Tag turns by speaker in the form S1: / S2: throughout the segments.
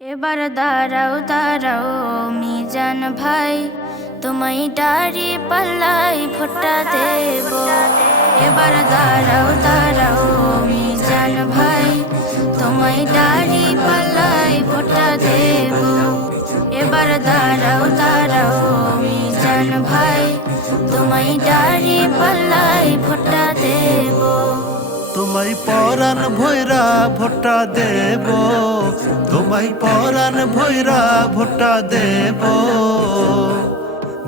S1: এবার দাঁড়াও দাঁড়াও, মিজান ভাই। তোমায় ডারি পাল্লাই ভোটটা দেব। এবার দাঁড়াও দাঁড়াও, মিজান ভাই। তোমায় ডারি পাল্লাই ভোটটা দেব। এবার দাঁড়াও দাঁড়াও, মিজান ভাই। তোমায় ডারি পাল্লাই ভোটটা দেব।
S2: তোমায় পরাণ ভৈরা ভোটটা দেব। তোমায় পরাণ ভৈরা ভোটটা দেব।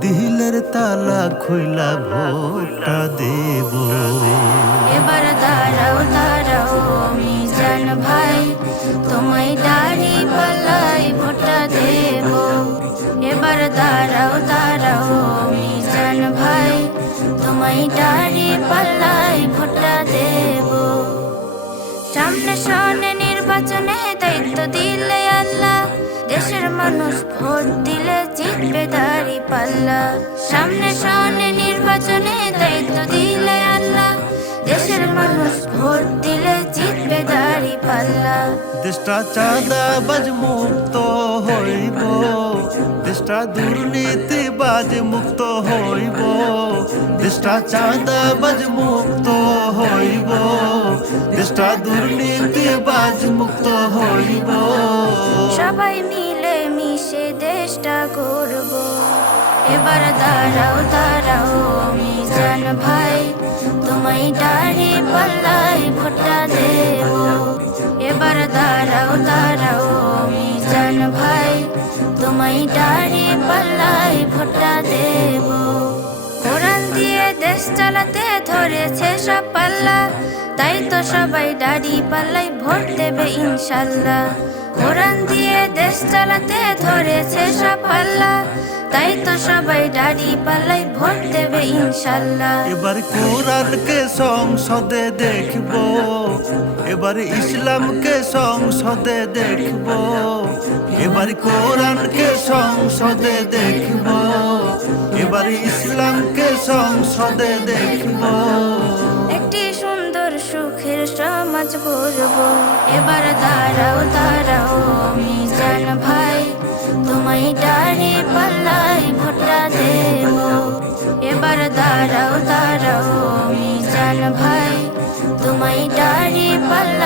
S2: দিলের তালা খুইলা ভোটটা দেব।
S1: এবার দাঁড়াও দাঁড়াও মিজান ভাই। তোমায় দাড়ি পাল্লাই ভোটটা দেব। এবার দাঁড়াও দাঁড়াও মিজান ভাই। তোমায় দাড়ি পাল্লাই নির্বাচনে দায়িত্ব দিলে আল্লাহ। দেশের মানুষ ভোট দিলে জিতবে দাড়ি পাল্লা। সামনে সামনে নির্বাচনে দায়িত্ব দিলে আল্লাহ। দেশের মানুষ ভোট দিলে জিতবে দাড়ি পাল্লা।
S2: দেশটা চাঁদাবাজ মুক্ত হইব। দেশটা দুর্নীতিবাজ মুক্ত হইব। দেশটা চাঁদাবাজ মুক্ত হইব দেশটা দুর্নীতিবাজ মুক্ত হইব।
S1: সবাই মিলে মিশে দেশটা করব। এবার দাঁড়াও দাঁড়াও, মিজান ভাই। তোমায় দাঁড়ি পাল্লাই ভোটটা দেব। এবার দাঁড়াও দাঁড়াও, মিজান ভাই। তোমায় দাঁড়ি দেশ চালাতে ধরেছে সব পাল্লা। তাই তো সবাই দাড়ি পাল্লাই ভোট দেবে ইনশাল্লাহ। কোরআন দিয়ে দেশ চালাতে ধরেছে সব পাল্লা। তাই তো সবাই দাড়ি পাল্লাই ভোট দেবে ইনশাল্লাহ।
S2: এবার কোরআনকে সংসদে দেখব। এবার ইসলামকে সংসদে দেখব। এবার কোরআনকে সংসদে দেখব। এবার ইসলামকে সংসদে দেখব।
S1: একটি সুন্দর সুখের সমাজ করব এবার দাঁড়াও দাঁড়াও আমি জান ভাই, তোমায় ডাড়ি পাল্লাই ভোটা দেব। এবার দাঁড়াও দাঁড়াও আমি জান ভাই, তোমায় ডাড়ি পাল্লা